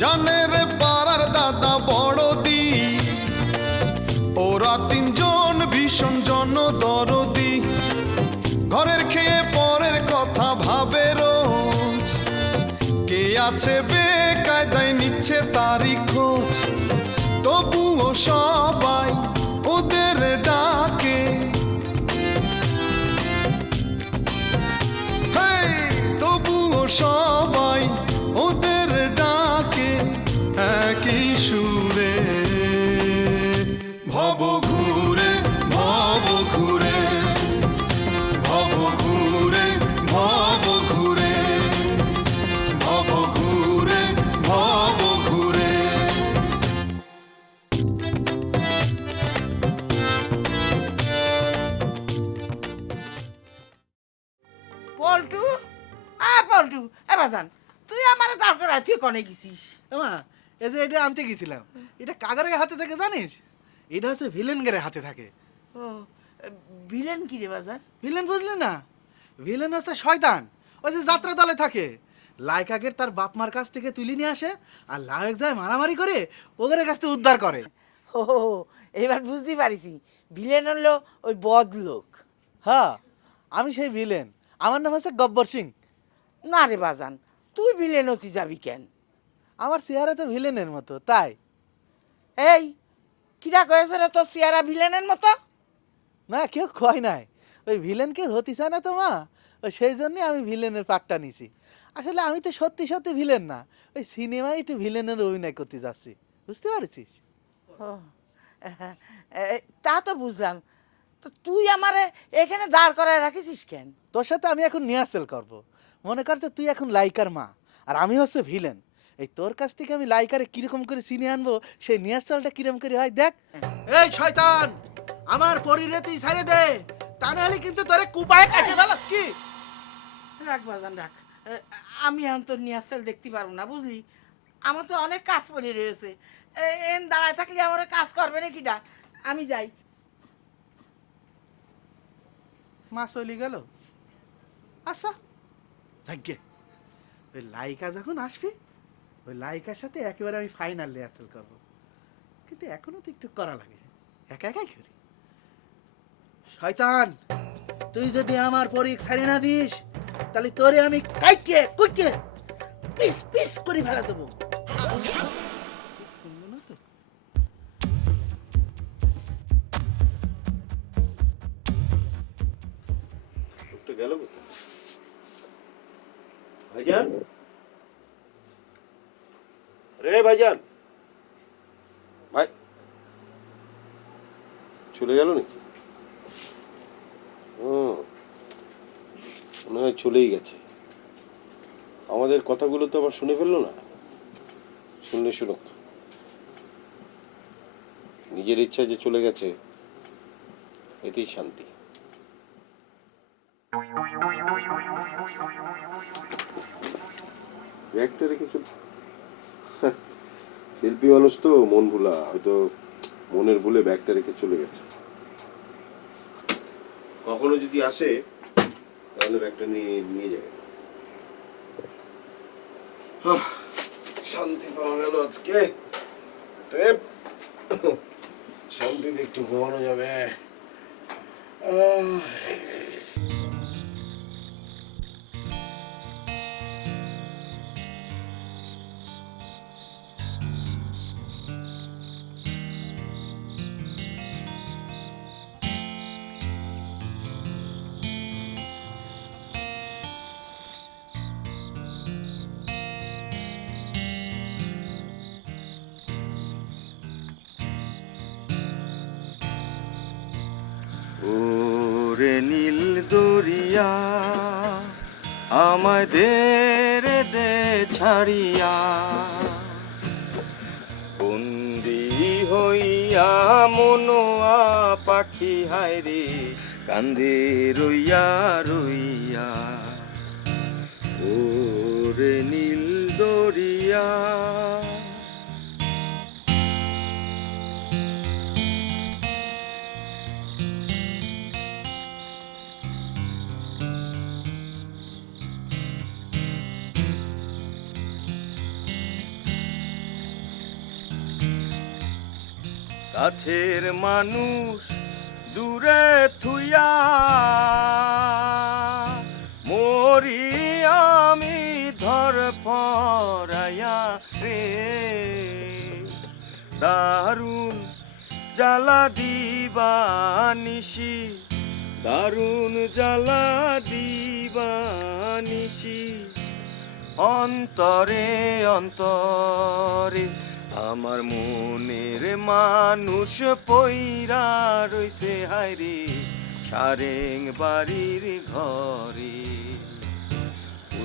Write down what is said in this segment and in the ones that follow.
জানে রে পাড়ার দাদা বড়দি, ওরা তিনজন ভীষণ জনদরদি। ঘরের খেয়ে পরের কথা ভাবে রোজ, কে আছে বেকায়দায় নিচ্ছে তারই খোঁজ। তবুও সবাই ওদের ডাকে, তবুও সবাই ওদের ডাকে একই সুরে। ভব ঘুরে ভব ঘুরে, ভব ঘুরে ভব ঘুরে, ভব ঘুরে ভব ঘুরে। পল্টু, পল্টু, বাজান তুই আমার তারপর তুই কনে গেছিস? মা এই যে এটা আনতে গেছিলাম, এটা কাগারের হাতে থাকে জানিস? এটা হচ্ছে ভিলেনগের হাতে থাকে। ও ভিলেন কি রে বাজান? ভিলেন বুঝলি না? ভিলেন হচ্ছে শয়তান, ওই যে যাত্রা দলে থাকে। লায়কাকের তার বাপ মার কাছ থেকে তুলে নিয়ে আসে, আর লায়ক যায় মারামারি করে ওদের কাছ থেকে উদ্ধার করে। ও এবার বুঝতে পারিছি, ভিলেন হলো ওই বদ লোক। হ্যাঁ, আমি সেই ভিলেন। আমার নাম হচ্ছে গব্বর সিং। না রে বাজান, তুই ভিলেন হতে যাবি কেন? আমার চেহারা তো ভিলেনের মতো, তাই। এই কিরা কয়েছে রে তোর চেহারা ভিলেনের মতো? না, কেউ কয় নাই। ওই ভিলেন কেউ হতে চায় না তো মা, ওই সেই জন্যই আমি ভিলেনের পাটটা নিছি। আসলে আমি তো সত্যি সত্যি ভিলেন না, ওই সিনেমায় একটু ভিলেনের অভিনয় করতে যাচ্ছি, বুঝতে পারছিস? ও, তা তো বুঝলাম। তো তুই আমারে এখানে দাঁড় করায় রাখিছিস কেন? তোর সাথে আমি এখন রিহার্সেল করব। মনে কর যে তুই এখন লাইকার মা, আর আমি হচ্ছে ভিলেন। এই তোর কাছ থেকে আমি লাইকারে কিরকম করে চিনে আনবো, সেই রিহার্সালটা কিরকম করে হয় দেখ। এই শয়তান, আমার পরিরে তুই ছেড়ে দে, তা নাহলে কিন্তু তোরে কুপায় কাটে ফেলাস কি। রাখ বাজান রাখ, আমি এখন তোর নিয়াসেল দেখতে পারবো না বুঝলি। আমার তো অনেক কাজ পড়ে রয়েছে, এন দাঁড়ায় থাকলে আমার কাজ করবে না কিনা। আমি যাই। মা চলে গেল। আচ্ছা যাগ্গে, ওই লাইকা যখন আসবে, ওই লাইকার সাথে একেবারে আমি ফাইনাল রিহার্সাল করবো। কিন্তু এখনো তো একটু করা লাগে, একা একাই করি। শয়তান, তুই যদি আমার পরীক ছাড়ি না দিস, তাহলে তোরে আমি কাইটে কুইটে পিস পিস করে ফেলা দেবো। শুনবো না তো? গেল ভাইজান, রে ভাইজান, ভাই চলে গেল নাকি? মনে হয় চলেই গেছে। আমাদের কথাগুলো তো আবার শুনে ফেললো না। শুনলে শুনুক, নিজের ইচ্ছা যে চলে গেছে এতেই শান্তি। ব্যাগটা রেখেছো? শিল্পী মানুষ তো মন ভুলা, হয়তো মনের ভুলে ব্যাগটা রেখে চলে গেছে। কখনো যদি আসে তাহলে ব্যাগটা নিয়ে যাবে। শান্তি পাওয়া গেল আজকে, শান্তিতে একটু ঘুমানো যাবে। ওরে নীল দরিয়া আমাদের দে ছাড়িয়া, বন্দি হইয়া মনোয়া পাখি হায়রে কান্দে রইয়া রইয়া। ওরে নীল দরিয়া। কাছের মানুষ দূরে থুইয়া মরি আমি ধর পরাইয়া রে, দারুণ জ্বালা দিবা নিশি, দারুণ জ্বালা দিবা নিশি, অন্তরে অন্তরে আমার মনের মানুষ পইরা রইছে হায়রে সারেং বাড়ির ঘরে,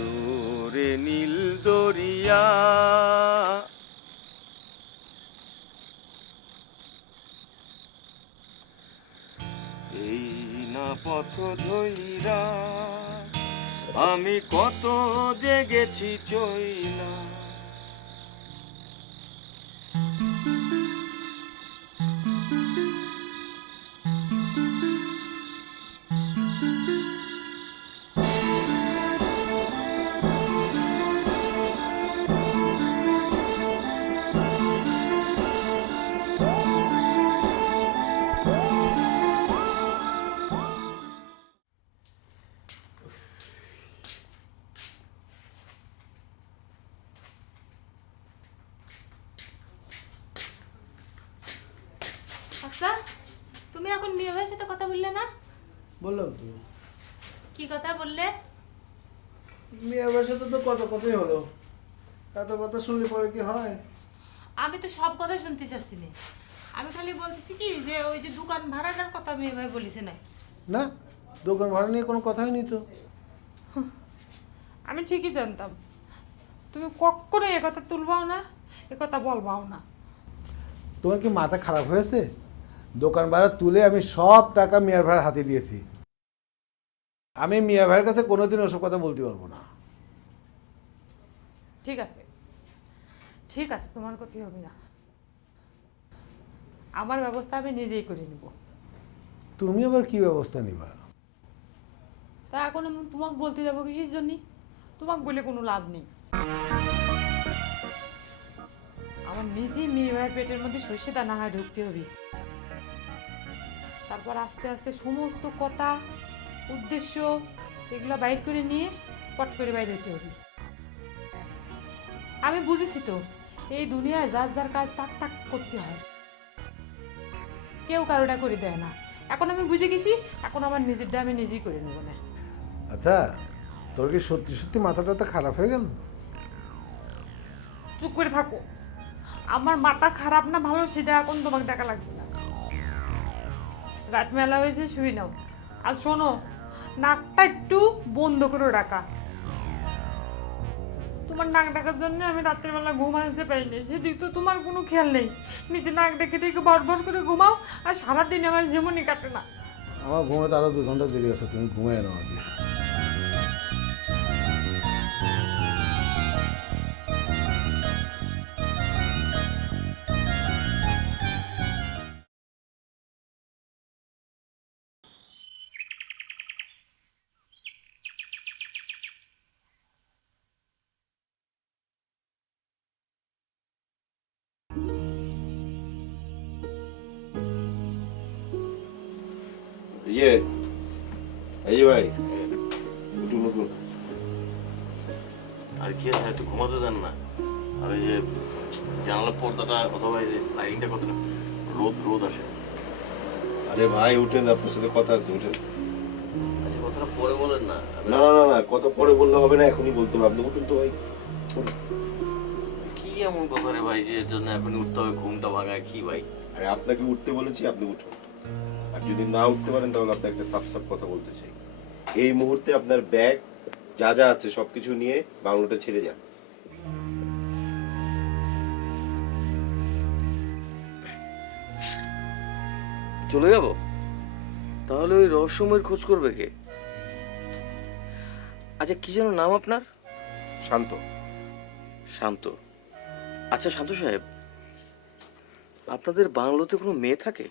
ওরে নীল দরিয়া। এই না পথ ধইরা আমি কত যে গেছি চইলা, আচ্ছা, তুমি এখন মেয়ে ভাইয়ের সাথে কথা বললে না? বললাম তো কি কথা বললে? মেয়ে সাথে তো কথাই হলো, এত কথা শুনলে পরে কি হয়? আমি তো সব কথা শুনতে চাচ্ছি না, আমি খালি বলতেছি কি যে ওই যে দোকান ভাড়াটার কথা মেয়ে ভাই বলিছে না। না, দোকান ভাড়া নিয়ে কোনো কথাই নেই তো। আমি ঠিকই জানতাম তুমি কখনো এ কথা তুলবাও না, এ কথা বলবাও না। তোমার কি মাথা খারাপ হয়েছে? দোকান ভাড়া তুলে আমি সব টাকা মিয়ার ভাইয়ের হাতে দিয়েছি। আমি মিয়া ভাইয়ের কাছে কোনোদিন ওসব কথা বলতে পারবো না। ঠিক আছে, ঠিক আছে, তোমার ক্ষতি হবে না, আমার ব্যবস্থা আমি নিজেই করে নিব। তুমি আবার কি ব্যবস্থা নিবা? তা এখন আমি তোমাকে বলতে যাবো কিসের জন্য? তোমাকে বলে কোনো লাভ নেই। আমার নিজেই মেয়ে ভাইয়ের পেটের মধ্যে সর্ষে দানা হয় ঢুকতে হবে, তারপর আস্তে আস্তে সমস্ত কথা উদ্দেশ্য এগুলো বাইর করে নিয়ে পট করে বাইর হতে হবে। আমি বুঝেছি তো এই দুনিয়ায় যার যার কাজ তাক তাক করতে হয়, কেউ কারোটা করে দেয় না। এখন আমি বুঝে গেছি, এখন আমার নিজেরটা আমি নিজেই করে নেব না। আচ্ছা, তোর কি সত্যি সত্যি মাথাটা তো খারাপ হয়ে গেল? চুপ করে থাকো, আমার মাথা খারাপ না ভালো সেটা এখন তোমাকে দেখা লাগবে না। রাত মেলা হয়েছে, শুয়ে নাও। আর শোনো, নাকটা একটু বন্ধ করে রাখা। তোমার নাক ডাকার জন্য আমি রাত্রের বেলা ঘুম আসতে পারিনি, সেদিক তো তোমার কোনো খেয়াল নেই। নিজে নাক ডেকে ডেকে বস করে ঘুমাও, আর সারাদিন আমার যেমনই কাটে না। আমার ঘুমাতে আরো 2 ঘন্টা দেরি আছে, তুমি ঘুমিয়ে নাও আগে। ইয়ে এই যে ভাই, উঠুন উঠুন। আর কি আছে, একটু ঘুমাতে দেন না। আর এই যে জানালার পর্দাটা অথবা এই যে স্লাইডিংটা কত রোদ রোদ আসে। আরে ভাই উঠেন, আপনার সাথে কথা আছে, উঠেন। আচ্ছা, কথাটা পরে বলেন না। না না না না, কথা পরে বললে হবে না, এখনই বলতে হবে। আপনি উঠুন তো ভাই। কি এমন কথা রে ভাই যে এর জন্য এখন উঠতে হবে? ঘুমটা ভাঙায় কি ভাই? আরে আপনাকে উঠতে বলেছি, আপনি উঠুন। আর যদি না উঠতে পারেন তাহলে আপনাকে একটা সাফ সাফ কথা বলতে চাই। এই মুহূর্তে আপনার ব্যাগ যা যা আছে সবকিছু নিয়ে বাংলোটা ছেড়ে যান। চলে যাব? তাহলে ওই রহস্যময়ের খোঁজ করবে কে? আচ্ছা, কি যেন নাম আপনার? শান্ত। শান্ত। আচ্ছা শান্ত সাহেব, আপনাদের বাংলোতে কোনো মেয়ে থাকে?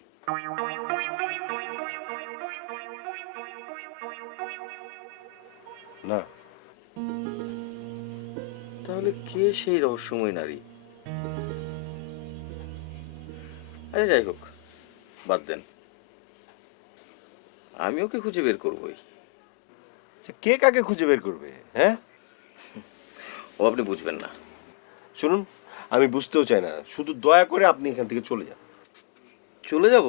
না। তাহলে কে সেই রহস্যময় নারী? যাই হোক, বাদ দেন, আমি ওকে খুঁজে বের করবই। আচ্ছা, কে কাকে খুঁজে বের করবে? হ্যাঁ, ও আপনি বুঝবেন না। শুনুন, আমি বুঝতেও চাই না, শুধু দয়া করে আপনি এখান থেকে চলে যান। চলে যাব?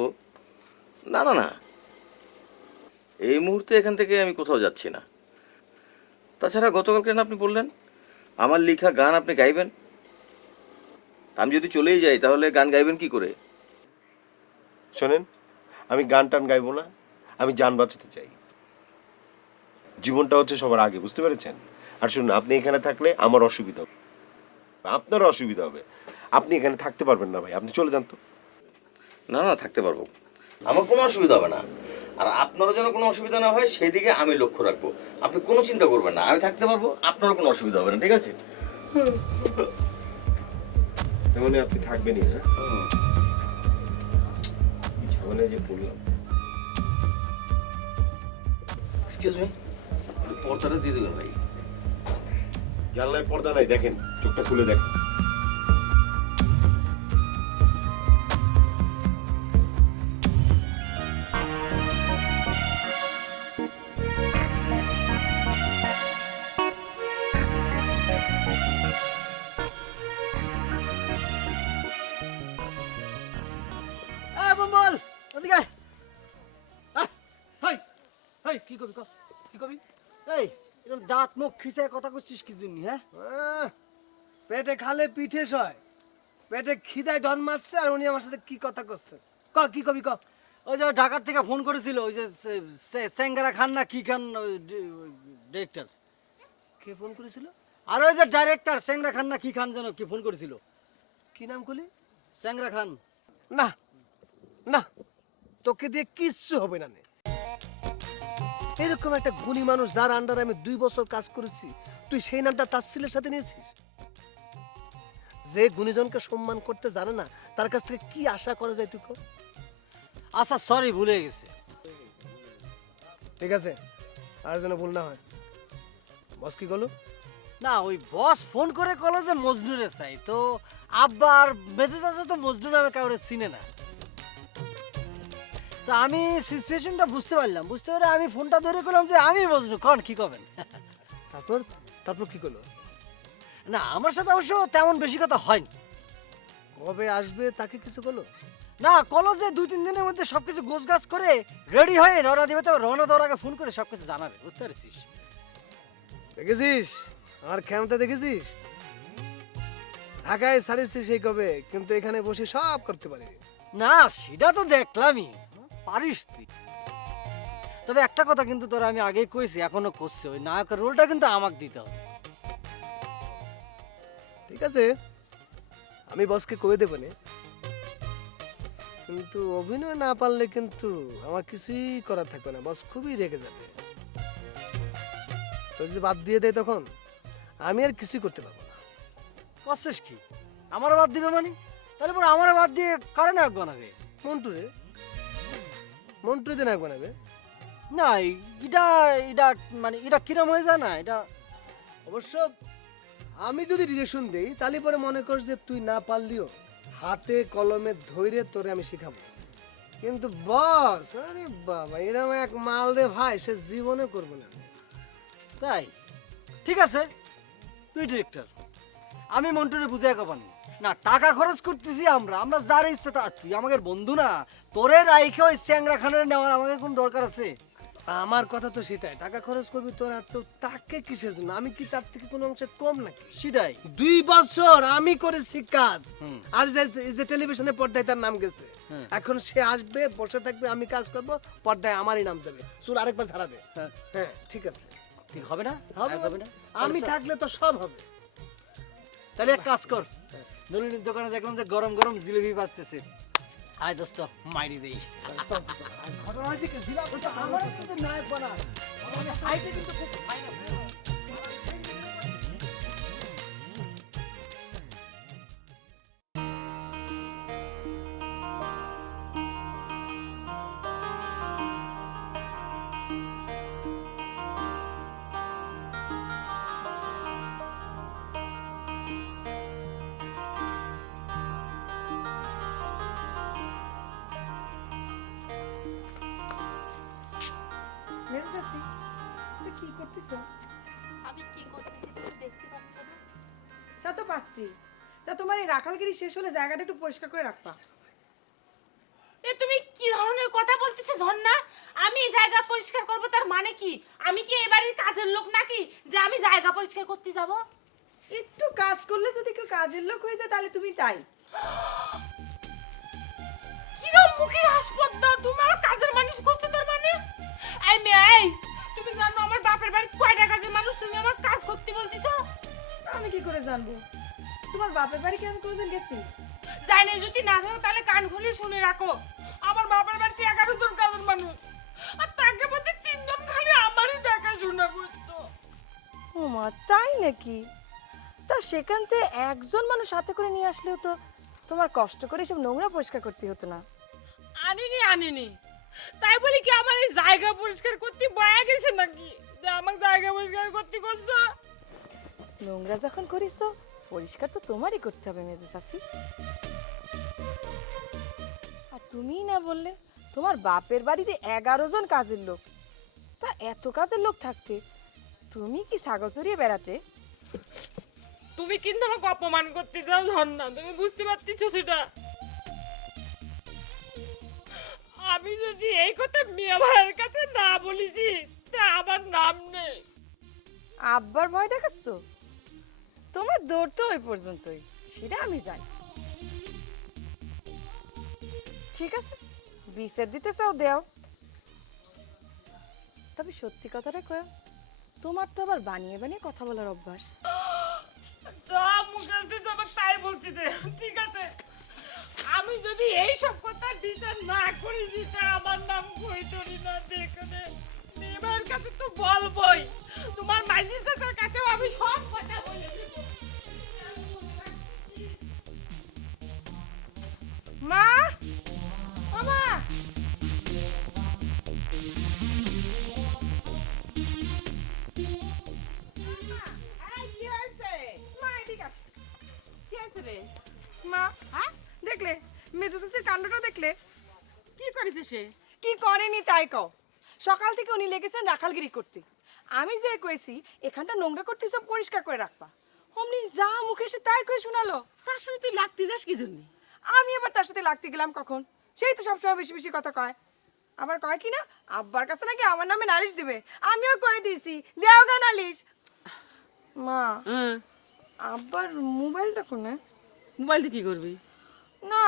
না না না, এই মুহূর্তে এখান থেকে আমি কোথাও যাচ্ছি না। তাছাড়া গতকালকে না আপনি বললেন আমার লেখা গান আপনি গাইবেন। আমি যদি চলেই যাই তাহলে গান গাইবেন কি করে? শোনেন, আমি গান টান গাইবো না, আমি জান বাঁচাতে চাই। জীবনটা হচ্ছে সবার আগে, বুঝতে পেরেছেন? আর শুনুন, আপনি এখানে থাকলে আমার অসুবিধা হবে, আপনারও অসুবিধা হবে। আপনি এখানে থাকতে পারবেন না ভাই, আপনি চলে যান তো। না না, থাকতে পারবো, আমার কোনো অসুবিধা হবে না। আর আপনারও যেন কোনো অসুবিধা না হয় সেদিকে আমি লক্ষ্য রাখবো। আপনি কোনো চিন্তা করবেন না, আমি থাকতে পারবো, আপনারও কোনো অসুবিধা হবে না, ঠিক আছে? মানে আপনি থাকবেনই? হ্যাঁ, কি ঝামেলা যে বললাম। এক্সকিউজ মি, পর্দাটা দিয়ে দেবেন ভাই। জানলায় পর্দা নাই, দেখেন, চোখটা খুলে দেখেন। বল ওদিকে আয়। হাই কি কবি কি কবি? এই এরকম দাঁত মুখ খিচে কথা করছিস কি জন্য? হ্যাঁ, পেটে খালে পিঠে সয়, পেটে খিদায় ডন মারছে আর উনি আমার সাথে কি কথা করছে? কি কবি ক? ওই যে ঢাকার থেকে ফোন করেছিল, ওই যে স্যাঙ্গারা খান না কি খান ডিরেক্টর। কে ফোন করেছিল? আর ওই যে ডাইরেক্টর স্যাংরা খান না কি খান যেন কি ফোন করেছিল? কি নাম করলি? স্যাংরা খান। না না, তোকে দিয়ে কিচ্ছু হবে না। এরকম একটা গুণী মানুষ যার আন্ডারে আমি 2 বছর কাজ করেছি, তুই সেই নামটা তার ছেলের সাথে নিয়েছিস? যে গুণীজনকে সম্মান করতে জানে না তার কাছ থেকে কি আশা করা যায় তুই? আচ্ছা সরি, ভুলে গেছে। ঠিক আছে, আর যেন ভুল না হয়। বস কি করলো? না, ওই বস ফোন করে কলো যে মজনুরে চাই, তো আব্বা আর বেঁচে যাচ্ছে তো মজনু নামে কাউরে চিনে না। তা আমি সিচুয়েশনটা বুঝতে পারলাম, বুঝতে পারে আমি ফোনটা ধরে করলাম যে আমি মজনু, কন কি করবেন? তারপর তারপর কি করলো? না, আমার সাথে অবশ্য তেমন বেশি কথা হয়নি। কবে আসবে তাকে কিছু করলো? না, কলো যে 2-3 দিনের মধ্যে সবকিছু গোছগাছ করে রেডি হয়ে রওনা দিবে, তো রওনা দেওয়ার আগে ফোন করে সবকিছু জানাবে, বুঝতে পেরেছিস? দেখেছিস আমার ক্ষমতা, দেখেছিস? ঢাকায় সারিছিস সেই কবে, কিন্তু এখানে বসে সব করতে পারি না। সেটা তো দেখলামই, পারিস তুই। তবে একটা কথা কিন্তু তোরা আমি আগেই কইছি, এখনো করছি, ওই নায়কের রোলটা কিন্তু আমাকে দিতে হবে। ঠিক আছে, আমি বসকে কয়ে দেবো না, কিন্তু অভিনয় না পারলে কিন্তু আমার কিছুই করার থাকবে না, বস খুবই রেগে যাবে। তো যদি বাদ দিয়ে দেয় তখন আমি আর কিছুই করতে পারবো না। প্রসেস কি? আমার বাদ দিবে মানে? তাহলে পরে আমার বাদ দিয়ে কারে নায়ক বানাবে? মন্টুরে, মন্টুরে নায়ক বানাবে। না, এটা এটা মানে এটা কিরম হয়ে যায় না? এটা অবশ্য আমি যদি ডিরেকশন দেই তাহলে পরে মনে কর যে তুই না পারলিও হাতে কলমে ধৈর্য তোরে আমি শিখাবো। কিন্তু বস, আরে বাবা, এরকম এক মাল রে ভাই, সে জীবনে করবো না। তাই ঠিক আছে, তুই ডিরেক্টর, আমি মন্টুরে বুঝাই কবানি না। টাকা খরচ করতেছি আমরা, আমরা যার ইচ্ছা। তুই আমাদের বন্ধু না, তোরে রাইখে ওই স্যাংরা খানের নেওয়ার আমাদের কোন দরকার আছে? আমার কথা তো সেটাই, টাকা খরচ করবি তোরা, তো তাকে কিসের জন্য? আমি কি তার থেকে কোনো অংশে কম নাকি? সেটাই, 2 বছর আমি করেছি কাজ, আর যে টেলিভিশনে পর্দায় তার নাম গেছে, এখন সে আসবে, বসে থাকবে, আমি কাজ করব, পর্দায় আমারই নাম দেবে, চুল আরেকবার ছাড়াবে। হ্যাঁ ঠিক আছে, ঠিক হবে না? হবে না, আমি থাকলে তো সব হবে। তাহলে এক কাজ কর, নলিনীর দোকানে দেখলাম যে গরম গরম জিলেবি বাজতেছে, আয় দোস্ত মাইরি দেই। ঘটনা হচ্ছে জিলাপি আমার কিন্তু নায়ক বানা, হাইটে কিন্তু খুব ফাইনাল। করতেছো? আমি কি করতেছি তুমি দেখতে পাচ্ছ না? তা তো পাচ্ছি। তা তোমার এই রাখালগিরি শেষ হলে জায়গাটা একটু পরিষ্কার করে রাখবা। এ তুমি কি ধরনের কথা বলতেছো ঝর্ণা? আমি এই জায়গা পরিষ্কার করব তার মানে কি? আমি কি এই বাড়ির কাজের লোক নাকি যে আমি জায়গা পরিষ্কার করতে যাব? একটু কাজ করলে যদি কেউ কাজের লোক হয়ে যায় তাহলে তুমি তাই। কিরম মুখের হাসপদ্দা, তুমি আমার কাজের মানুষ করছো তার মানে? এই মেয়ে, এই তুমি জানো আমার বাপের বাড়িতে কয়টা কাজের মানুষ, তুমি আমার কাজ করতে বলতেছো? আমি কি করে জানবো? তোমার বাপের বাড়ি কি আমি কোনোদিন গেছি? জানি যদি না জানো তাহলে কান খুলে শুনে রাখো। আমার বাপের বাড়িতে 11 জন কাজের মানুষ, আর তাকে মধ্যে 3 জন খালি আমারই দেখাশোনা করতো। ও মা, তাই নাকি? তা সেখান থেকে একজন মানুষ হাতে করে নিয়ে আসলেও তো তোমার কষ্ট করে সব নোংরা পরিষ্কার করতে হতো না। আনিনি তাই বলি কি আমার এই জায়গা পরিষ্কার করতে বয়া গেছে নাকি যে আমার জায়গা পরিষ্কার করতে করছো? নোংরা যখন করিছো পরিষ্কার তো তোমারই করতে হবে মেজো চাচি। আর তুমিই না বললে তোমার বাপের বাড়িতে 11 জন কাজের লোক। তা এত কাজের লোক থাকতে তুমি কি ছাগল চড়িয়ে বেড়াতে? তুমি কিন্তু আমাকে অপমান করতে চাও ঝর্ণা, তুমি বুঝতে পারতেছো সেটা? আমি যদি এই কথা মিয়া ভাইয়ের কাছে না বলিছি তা আমার নাম নেই। আব্বার ভয় দেখাচ্ছ? তোমার দৌড় তো ওই পর্যন্তই, সেটা আমি জানি। ঠিক আছে, বিচার দিতে চাও দেও, তবে সত্যি কথাটা কয়, তোমার তো আবার বানিয়ে বানিয়ে কথা বলার অভ্যাস। যা মুখে আসতে তোমার তাই বলতে দে, ঠিক আছে? আমি যদি এই সব কথা বিচার না করি দিতে আমার নাম কইতরি না দেখনে মেয়ের কাছে তো বলবই, তোমার মাঝি চাচার কাছেও আমি সব কথা বলে দেব। মা, মামা, মা, দেখলে মেজো চাচির কাণ্ডটা দেখলে? কি করেছে সে? কি করেনি তাই কও? সকাল থেকে উনি লেগেছেন রাখালগিরি করতে। আমি যে কইছি এখানটা নোংরা করতে সব পরিষ্কার করে রাখবা, অমনি যা মুখে এসে তাই কই শোনালো। তার সাথে তুই লাগতে যাস কি জন্য? আমি আবার তার সাথে লাগতে গেলাম কখন? সেই তো সবসময় বেশি বেশি কথা কয়। আবার কয় কি না আব্বার কাছে নাকি আমার নামে নালিশ দিবে। আমিও কয়ে দিয়েছি, দেও গা নালিশ। মা, আব্বার মোবাইলটা কোনে? মোবাইল দিয়ে কি করবি? না,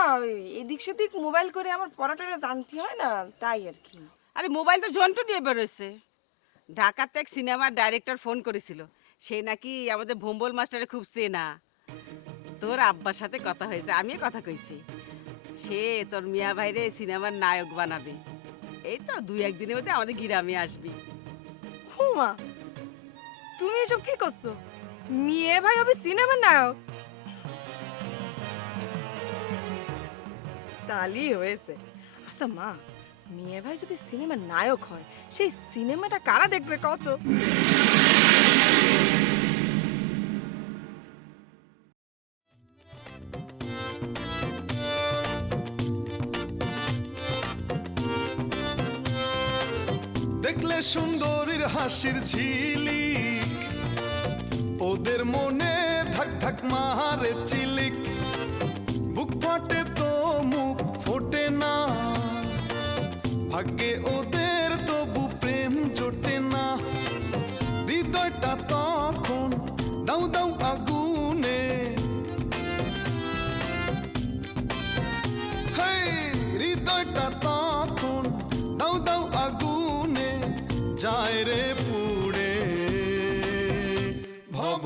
এদিক সেদিক মোবাইল করে আমার পড়াটা জানতে হয় না, তাই আর কি। আরে মোবাইল তো জন্টু দিয়ে বেরোচ্ছে। ঢাকাতে এক সিনেমার ডাইরেক্টর ফোন করেছিল, সে নাকি আমাদের ভোম্বল মাস্টারে খুব চেনা। তোর আব্বার সাথে কথা হয়েছে, আমিও কথা কইছি। সে তোর মিয়া ভাইরে সিনেমার নায়ক বানাবে। এই তো 2-1 দিনের মধ্যে আমাদের গ্রামে আসবি। মা, তুমি এসব কি করছো? মেয়ে ভাই হবে সিনেমার নায়ক? তালি হয়েছে। আচ্ছা মা, মেয়ে ভাই যদি সিনেমার নায়ক হয় সেই সিনেমাটা কারা দেখবে কত? দেখলে সুন্দরীর হাসির ঝিলিক, ওদের মনে ধাক ধাক মারে চিলিক। বুক ফাটে তো মুখ ফোটে না, ভাগ্যে ওদের তবু প্রেম জোটে না। হৃদয়টা তখন দাউ দাউ আগুনে, হৃদয়টা তখন দাউ দাউ আগুনে যায় রে পুড়ে। ভব